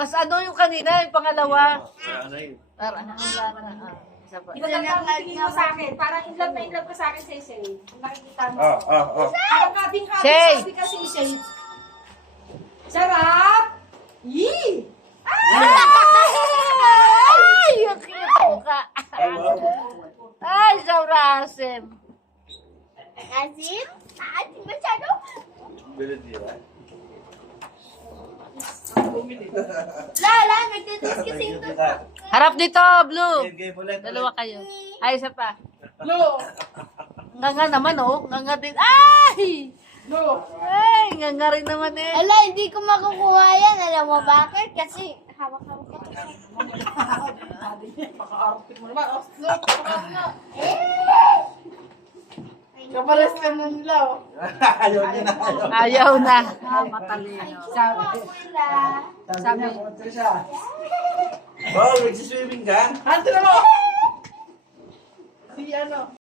Mas ano yung kanina, yung pangalawa. Ano yun? Iba lang ang tingin mo sa akin. Parang in love ka sa akin, Shay. Nakikita mo. Parang kabing-kabing Shay! sabi ka, Shay. Sarap! Yee! Ay! Yung cute ka. Ay, Saura Asim. Asim? Asim masyado? Bilid nila. Lala, nagtitis kasi ito. Harap dito, Blue. Game ulit. Dalawa kayo. Ay, isa pa. Lo! Nga naman, oh. Nga din. Ay! Lo! Ay, nga rin naman eh. Ala, hindi ko makukuha yan. Alam mo bakit? Kasi hawak-hawak ko. Paka-arupit mo naman. Kapalas ka nun, Lo. Ayaw niya na. Ayaw na. Sabi. Oh, magsiswimming ka? Hanto na mo! Si ano?